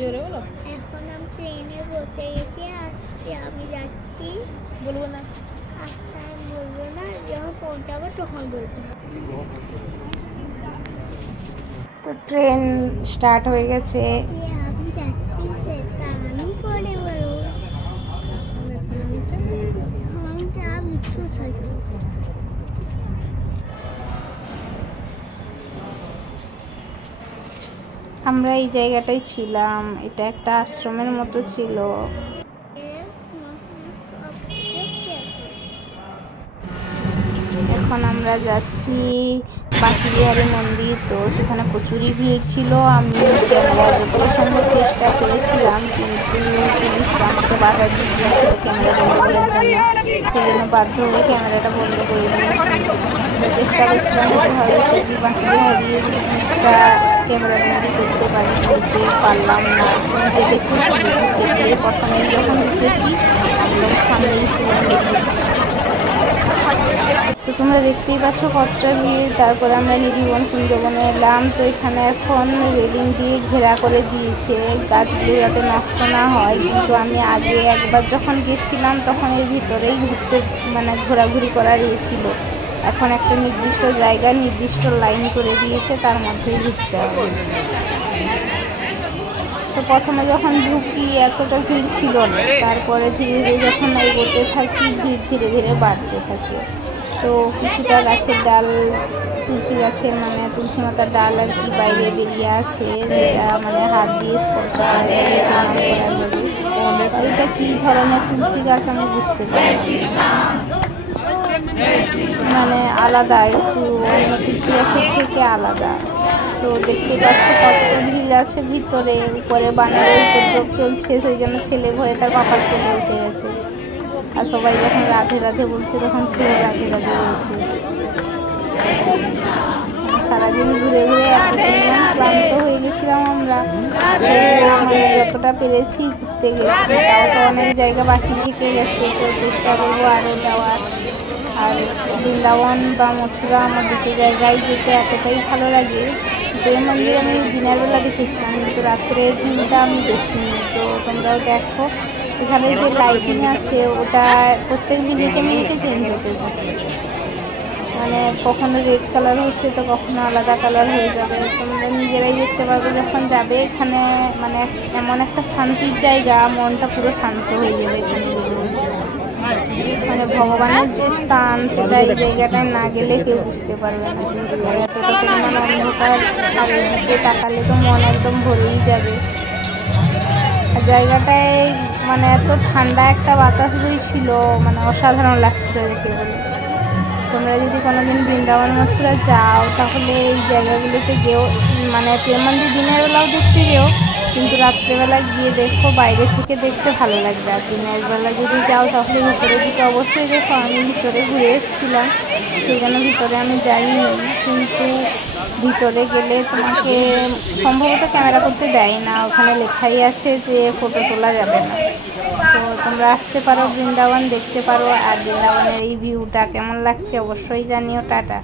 জোরে বলো। এখন আমি ট্রেনে বসে গেছি আর আমি যাচ্ছি। বলবো না, আচ্ছা আমি বলবো না, যখন পৌঁছাবো তখন বলবো। তো ট্রেন স্টার্ট হয়ে গেছে। আমি যাচ্ছি সেটা আমি পরে বলবো। আমি একটু থাকি। আমরা এই জায়গাটায় ছিলাম, এটা একটা আশ্রমের মতো ছিল। এখন আমরা যাচ্ছি বাঁকবিহারী মন্দির। তো সেখানে প্রচুরই ভিড় ছিল। আমি ক্যামেরা যতটা সম্ভব চেষ্টা করেছিলাম, কিন্তু পুলিশ আমাকে বাধা দিয়ে দিয়েছিল ক্যামেরা বন্ধ করার জন্য। সেই জন্য বাধ্য হয়ে ক্যামেরাটা বন্ধ করে দিয়েছি। চেষ্টা করছিলাম কীভাবে যদি বাঁকবিহারীর দিকটা ক্যামেরা বন্দি করতে পারি, কিন্তু পারলাম না। কিন্তু দেখেছি, দেখে প্রথমে যখন ঢুকেছি একদম সামনেই ছিলাম, দেখেছি। তো তোমরা দেখতেই পাচ্ছ কতটা ভিড়। তারপরে আমরা নিধিবন কুঞ্জবনে এলাম। তো এখানে এখন রেলিং দিয়ে ঘেরা করে দিয়েছে গাছগুলো যাতে নষ্ট না হয়। কিন্তু আমি আগে একবার যখন গেছিলাম তখন এর ভিতরেই ঘুরতে ঘোরাঘুরি করার ছিল। এখন একটা নির্দিষ্ট জায়গায় নির্দিষ্ট লাইন করে দিয়েছে, তার মধ্যেই ঘুরতে হবে। তো প্রথমে যখন ঢুকি এতটা ভিড় ছিল না, তারপরে ধীরে ধীরে যখন এগোতে থাকি ভিড় ধীরে ধীরে বাড়তে থাকে। তো কিছুটা গাছের ডাল, তুলসী গাছের তুলসী মাতার ডাল আর কি বাইরে বেরিয়ে আছে, যেটা হাত দিয়ে স্পর্শ করা যাবে, প্রণাম করা যাবে। এটা কি ধরনের তুলসী গাছ আমি বুঝতে পারি, আলাদা, একটু অন্য তুলসী গাছের থেকে আলাদা। তো দেখতে পাচ্ছ কত ভিড় আছে ভিতরে। উপরে বানরের উপদ্রব চলছে, সেই জন্য ছেলে ভয়ে তার বাবার কোলে উঠে গেছে। আর সবাই যখন রাধে রাধে বলছে তখন ছেলে রাধে রাধে বলছে। সারাদিন ঘুরে ঘুরে এতটা ক্লান্ত হয়ে গেছিলাম আমরা। যতটা পেরেছি ঘুরতে গেছি, তাও তো অনেক জায়গা বাকি থেকে গেছে। তো চেষ্টা করবো আরও যাওয়ার। আর বৃন্দাবন বা মথুরা আমার দুটো জায়গায় যেতে এতটাই ভালো লাগে। প্রেম মন্দির আমি দিনের বেলা দেখেছিলাম, কিন্তু রাত্রের ভিউটা আমি দেখিনি। তো তোমরাও দেখো, এখানে যে লাইটিং আছে ওটা প্রত্যেক মিনিটে মিনিটে চেঞ্জ হতে থাকে। কখনো রেড কালার হচ্ছে তো কখনো আলাদা কালার হয়ে যাবে। তোমরা নিজেরাই দেখতে পাবে যখন যাবে। এখানে এমন একটা শান্তির জায়গা, মনটা পুরো শান্ত হয়ে যাবে এখানে গেলে। ভগবানের যে স্থান, সেটা এই জায়গাটায় না গেলে কেউ বুঝতে পারবে না। এতটা পরিমাণ অন্ধকার, আর এদিকে তাকালে তো মন একদম ভরেই যাবে। আর জায়গাটায় এত ঠান্ডা একটা বাতাস বইছিল, অসাধারণ লাগছিল দেখে বলে। তোমরা যদি কোনোদিন বৃন্দাবন মথুরা যাও তাহলে এই জায়গাগুলোতে গিয়েও প্রেম মন্দির দিনের বেলাও দেখতে যেও, কিন্তু রাত্রেবেলা গিয়ে দেখো, বাইরে থেকে দেখতে ভালো লাগবে। আর দিনের বেলা যদি যাও তাহলে ভিতরে দিকে অবশ্যই দেখো। আমি ভিতরে ঘুরে এসেছিলাম, সেই জন্য ভিতরে আমি যাইনি। কিন্তু ভিতরে গেলে তোমাকে সম্ভবত ক্যামেরা করতে দেয় না, ওখানে লেখাই আছে যে ফটো তোলা যাবে না। তো তোমরা আসতে পারো, বৃন্দাবন দেখতে পারো। আর বৃন্দাবনের এই ভিউটা কেমন লাগছে অবশ্যই জানিও। টাটা।